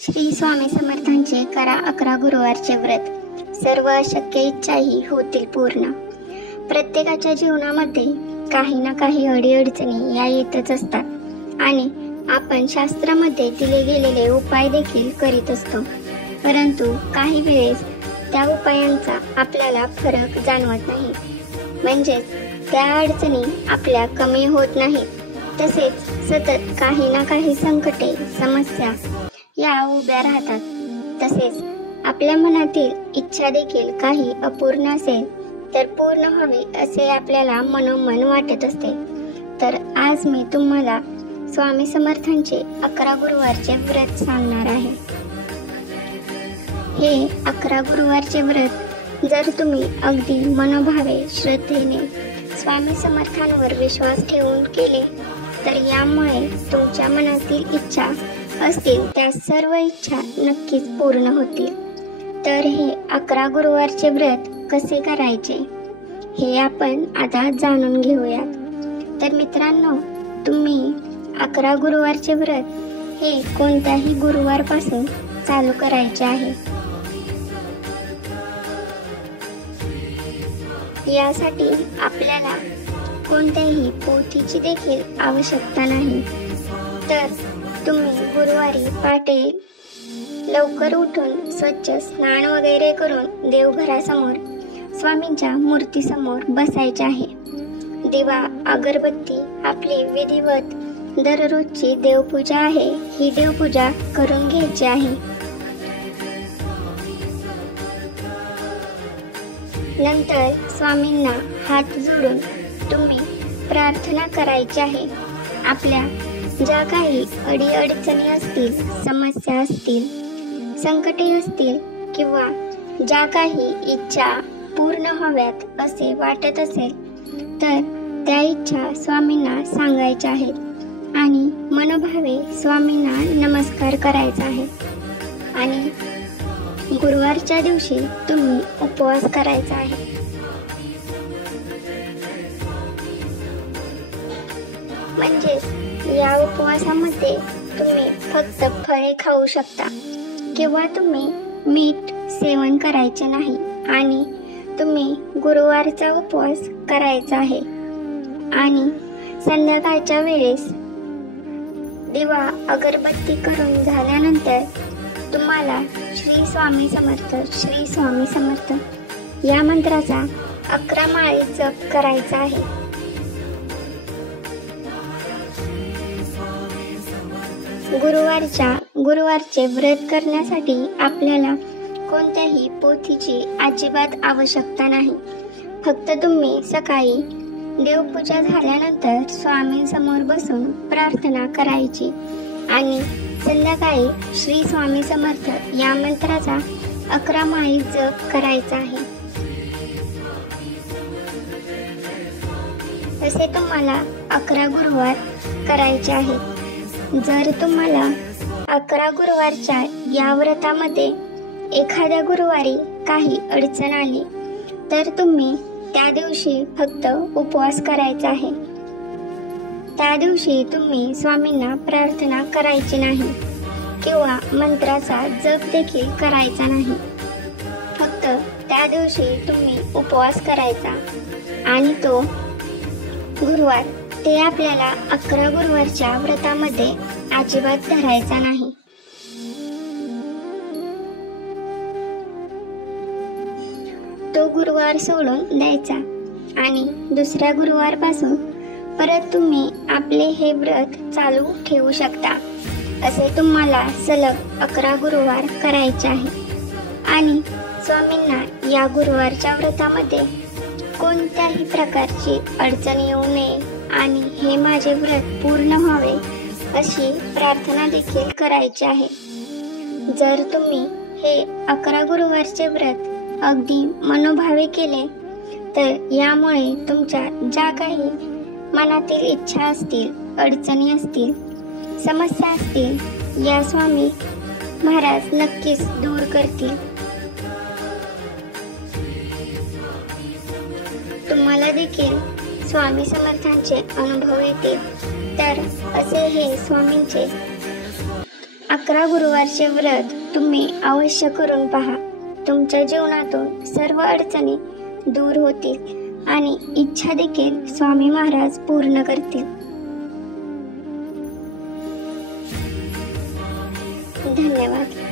श्री स्वामी समर्थांचे करा 11 गुरुवारचे व्रत. सर्व अशक्य इच्छाही होतील पूर्ण. प्रत्येकाच्या जीवनामध्ये काही ना काही अडीअडचणी या येतच असतात आणि आपण शास्त्रामध्ये दिले गेलेले उपाय देखील करीत असतो. परंतु काही वेळेस त्या उपायांचा आपल्याला फरक जाणवत नाही, म्हणजेच त्या अडचणी आपल्या कमी होत नाहीत. तसेच सतत काही ना काही संकटे, समस्या या उभ्या राहतात. तसेच आपल्या मनातील इच्छा देखील काही अपूर्ण असेल तर पूर्ण व्हावी असे आपल्याला मनोमन वाटत असते. तर आज मी तुम्हाला स्वामी समर्थांचे 11 गुरुवारचे व्रत सांगणार आहे. हे 11 गुरुवारचे व्रत जर तुम्ही अगदी मनोभावे श्रद्धेने स्वामी समर्थांवर विश्वास ठेवून केले तर यामुळे तुमच्या मनातील इच्छा असतील त्या सर्व इच्छा नक्कीच पूर्ण होतील. तर हे 11 गुरुवारचे व्रत कसे करायचे हे आपण आता जाणून घेऊयात. तर मित्रांनो, तुम्ही 11 गुरुवारचे व्रत हे कोणत्याही गुरुवारपासून चालू करायचे आहे. यासाठी आपल्याला कोणत्याही पोथीची देखील आवश्यकता नाही. तर तुम्ही गुरुवारी पहाटे लवकर उठून स्वच्छ स्नान वगैरे करून देवघरासमोर स्वामींच्या मूर्तीसमोर बसायचे आहे. दिवा, अगरबत्ती, आपली विधिवत दररोजची देवपूजा आहे ही देवपूजा करून घ्यायची आहे. नंतर स्वामींना हात जोडून तुम्ही प्रार्थना करायची आहे. आपल्या ज्या काही अडीअडचणी असतील, समस्या असतील, संकटे असतील किंवा ज्या काही इच्छा पूर्ण व्हाव्यात असे वाटत असेल तर त्या इच्छा स्वामींना सांगायच्या आहेत आणि मनोभावे स्वामींना नमस्कार करायचा आहे. आणि गुरुवारच्या दिवशी तुम्ही उपवास करायचा आहे. म्हणजेच या उपवासामध्ये तुम्ही फक्त फळे खाऊ शकता किंवा तुम्ही मीठ सेवन करायचे नाही आणि तुम्ही गुरुवारचा उपवास करायचा आहे. आणि संध्याकाळच्या वेळेस दिवा अगरबत्ती करून झाल्यानंतर तुम्हाला श्री स्वामी समर्थ, श्री स्वामी समर्थ या मंत्राचा 11 माळी जप करायचा आहे. गुरुवारचे व्रत करण्यासाठी आपल्याला कोणत्याही पोथीची अजिबात आवश्यकता नाही. फक्त तुम्ही सकाळी देवपूजा झाल्यानंतर स्वामींसमोर बसून प्रार्थना करायची आणि संध्याकाळी श्री स्वामी समर्थ या मंत्राचा 11 माळी जप करायचा आहे. तसे तुम्हाला 11 गुरुवार करायचे आहेत. जर तुम्हाला 11 गुरुवारच्या या व्रतामध्ये एखाद्या गुरुवारी काही अडचण आली तर तुम्ही त्या दिवशी फक्त उपवास करायचा आहे. त्या दिवशी तुम्ही स्वामींना प्रार्थना करायची नाही किंवा मंत्राचा जप देखील करायचा नाही. फक्त त्या दिवशी तुम्ही उपवास करायचा आणि तो गुरुवार ते आपल्याला 11 गुरुवारच्या व्रतामध्ये अजिबात धरायचा नाही. तो गुरुवार सोडून द्यायचा आणि दुसऱ्या गुरुवारपासून परत तुम्ही आपले हे व्रत चालू ठेवू शकता. असे तुम्हाला सलग 11 गुरुवार करायचे आहे आणि स्वामींना या गुरुवारच्या व्रतामध्ये कोणत्याही प्रकारची अडचण येऊ नये आणि हे माझे व्रत पूर्ण व्हावे अशी प्रार्थना देखील करायची आहे. जर तुम्ही हे 11 गुरुवारचे व्रत अगदी मनोभावे केले तर यामुळे तुमच्या ज्या काही मनातील इच्छा असतील, अडचणी असतील, समस्या असतील या स्वामी महाराज नक्कीच दूर करतील. तुम्हाला देखील स्वामी समर्थांचे अनुभव येतील. तर असे हे स्वामींचे 11 गुरुवारचे व्रत तुम्ही अवश्य करून पहा. तुमच्या जीवनातून सर्व अडचणी दूर होतील आणि इच्छा देखील स्वामी महाराज पूर्ण करतील. धन्यवाद.